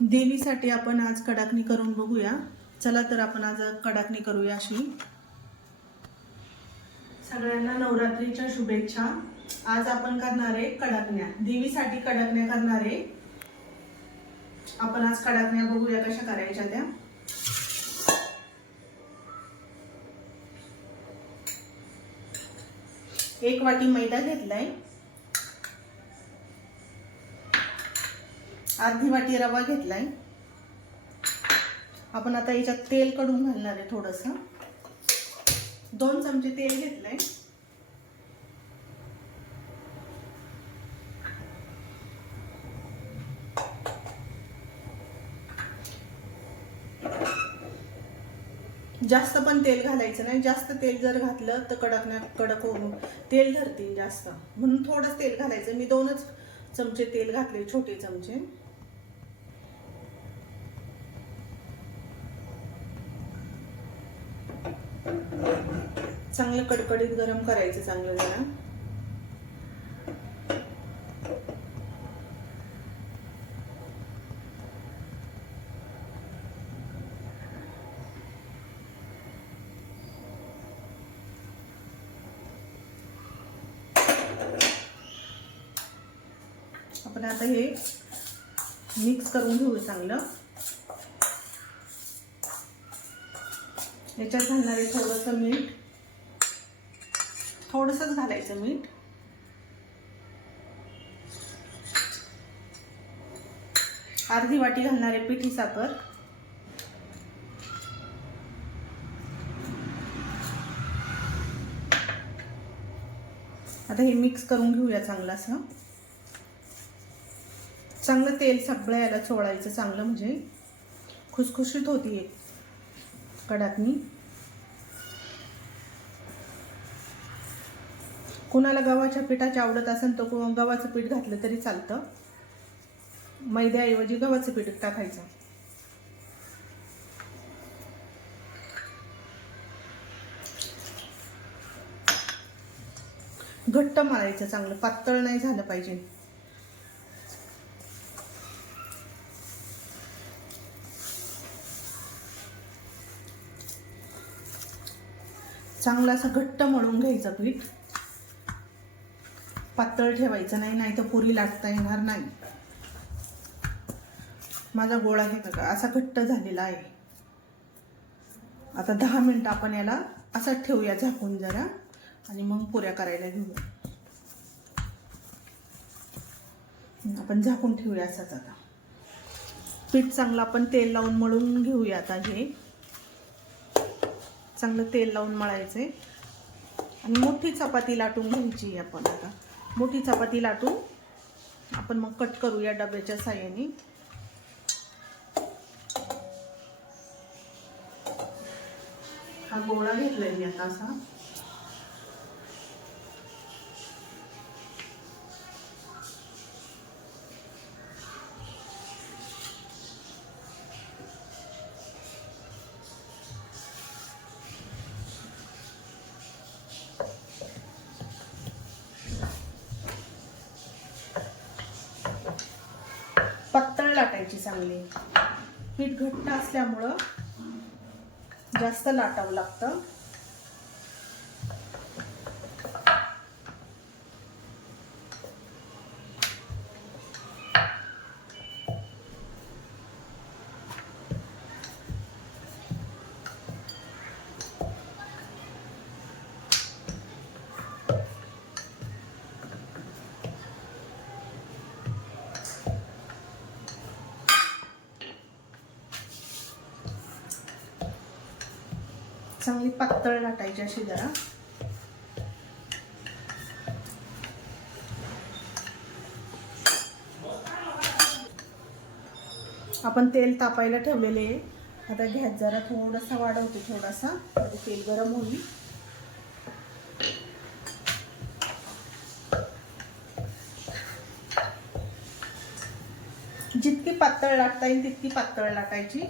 देवीसाठी आपण आज कडाकणी करून बघूया. चला तर आपण आज कडाकणी करूया अशी. सगळ्यांना नवरात्रीच्या शुभेच्छा. आज आपण करणार आहे कडाकण्या. देवीसाठी कडाकण्या करणार. आहे आपण आज कडाकण्या बघूया कशा करायच्या त्या. एक वाटी मैदा घेतलाय. अर्धी वाटी रवा घेतलाय. आपण आता याच्यात तेल कडून घालणार आहे थोडस. दोन चमचे तेल घेतलंय. जास्त पण तेल घालायचं नाही. जास्त तेल जर घातलं तर कडकण्या कडक होऊन तेल धरतील जास्त. म्हणून थोडंच तेल घालायचं. मी दोनच चमचे तेल घातले छोटे चमचे. चांगलं कडकडीत गरम करायचं चांगलं जरा. आपण आता हे मिक्स करून घेऊ चांगलं. याच्यात घालणार आहे थोडंसं मीठ. थोडंसंच घालायचं मीठ. अर्धी वाटी घालणारे पिठी साखर. आता हे मिक्स करून घेऊया चांगलं असं चांगलं तेल सगळं याला चोळायचं चांगलं म्हणजे. खुसखुशीत होती कडातनी. कुणाला गव्हाच्या पिठाची आवडत असेल तर को- गव्हाचं पीठ घातलं तरी चालतं. मैद्याऐवजी गव्हाचं पीठ टाकायचं. घट्ट मारायचं चांगलं पातळ नाही झालं पाहिजे. चांगला असं घट्ट मळून घ्यायचं पीठ. पातळ ठेवायचं नाही नाही तर पुरी लाटता येणार नाही. माझा गोळा हे बघा असा घट्ट झालेला आहे. आता दहा मिनटं आपण याला असाच ठेवूया झाकून जरा आणि मग पुऱ्या करायला घेऊया. आपण झाकून ठेवूया असाच आता. पीठ चांगलं आपण तेल लावून मळून घेऊया आता हे. चांगलं तेल लावून मळायचे आणि मोठी चपाती लाटून घ्यायची आपण आता. मोठी चपाती लाटून आपण मग कट करू या डब्याच्या साह्याने. हा गोळा घेतलाय मी आता असा. लाटायची चांगली. पीठ घट्ट असल्यामुळं जास्त लाटावं लागतं. चांगली पातळ लाटायची अशी जरा. आपण तेल तापायला ठेवलेले आहे. आता गॅस जरा थोडासा वाढवतो थोडासा. तेल गरम होईल. जितकी पातळ लाटता येईल तितकी पातळ लाटायची.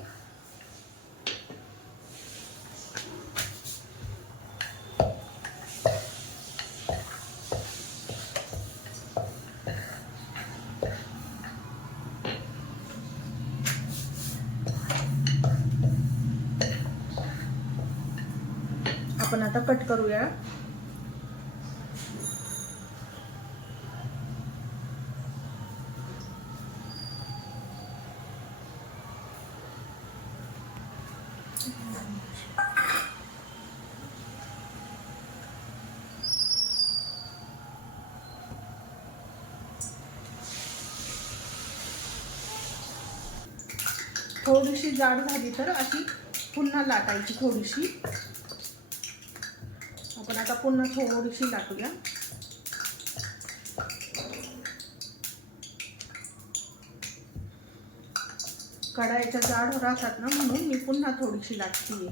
आपण आता कट करूया. थोडीशी जाड झाली तर अशी पुन्हा लाटायची थोडीशी. आपण आता पुन्हा थोडीशी लाटूया. कढाईच्या जाड राहतात ना म्हणून मी पुन्हा थोडीशी लाटतीये.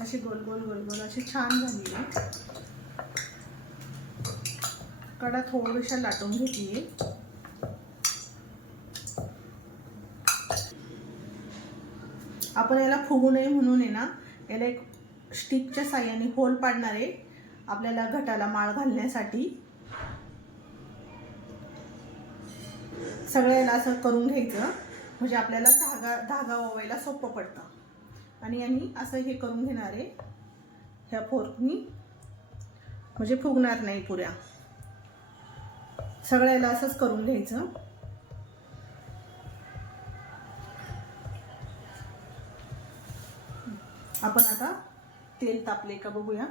अशी गोल गोल गोल गोल अशी छान झाली आहे कडा थोडीशा लाटून घेतली आपण याला फुगू नये म्हणून आहे ना याला एक स्टिकच्या साह्याने होल पाडणार आहे आपल्याला घटाला माळ घालण्यासाठी. सगळ्याला असं करून घ्यायचं म्हणजे आपल्याला धागा धागा ओवायला सोपं पडतं. आणि यांनी असं हे करून घेणार आहे. ह्या फोर्कनी. म्हणजे फुगणार नाही पुऱ्या. सगळ्याला असंच करून घ्यायचं. आपण आता तेल तापले का बघूया.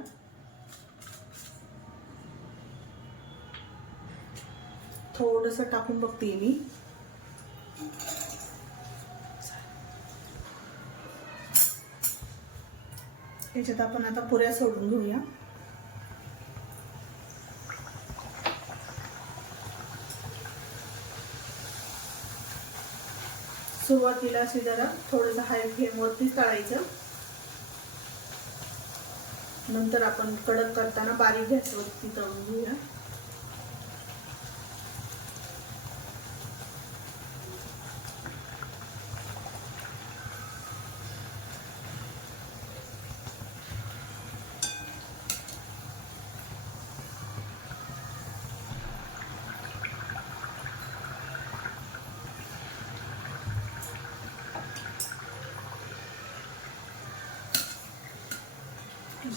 थोडस टाकून बघते मी. याच्यात आपण आता पुऱ्या सोडून घेऊया. सुरुवातीला अशी जरा थोडंसं हाय फ्लेमवरती तळायचं. नंतर आपण कडक करताना बारीक गॅसवरती तळून घेऊया.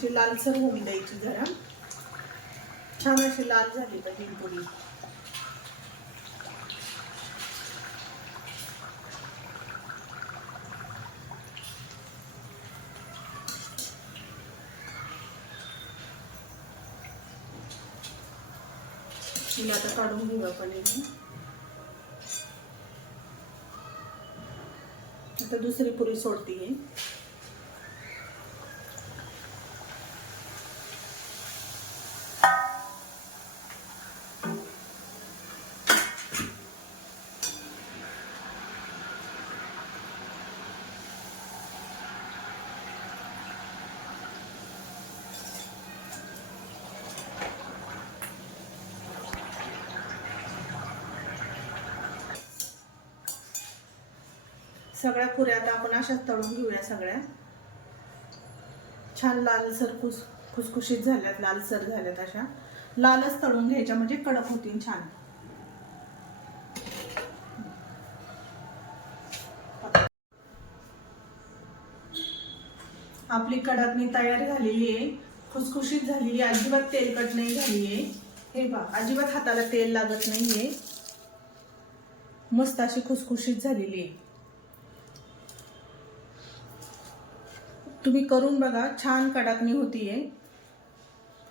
अशी लालसर होऊन द्यायची जरा. छान अशी लाल झाली पाहिजे पुरी. तिला आता काढून घेऊ आपण आता दुसरी पुरी सोडतीये. सगळ्या पुऱ्या आता आपण अशाच तळून घेऊया सगळ्या. छान लालसर खुस खुसखुशीत झाल्यात लालसर झाल्यात अशा. लालच तळून घ्यायच्या म्हणजे कडक होतील छान. आपली कडकणी तयार झालेली आहे. खुसखुशीत झालेली आहे. अजिबात तेलकट नाही झाली आहे. हे बा अजिबात हाताला तेल लागत नाहीये. मस्त अशी खुसखुशीत झालेली आहे. तुम्ही करून बघा छान कडाकणी होती आहे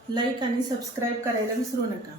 लाईक आणि सबस्क्राईब करायला विसरू नका.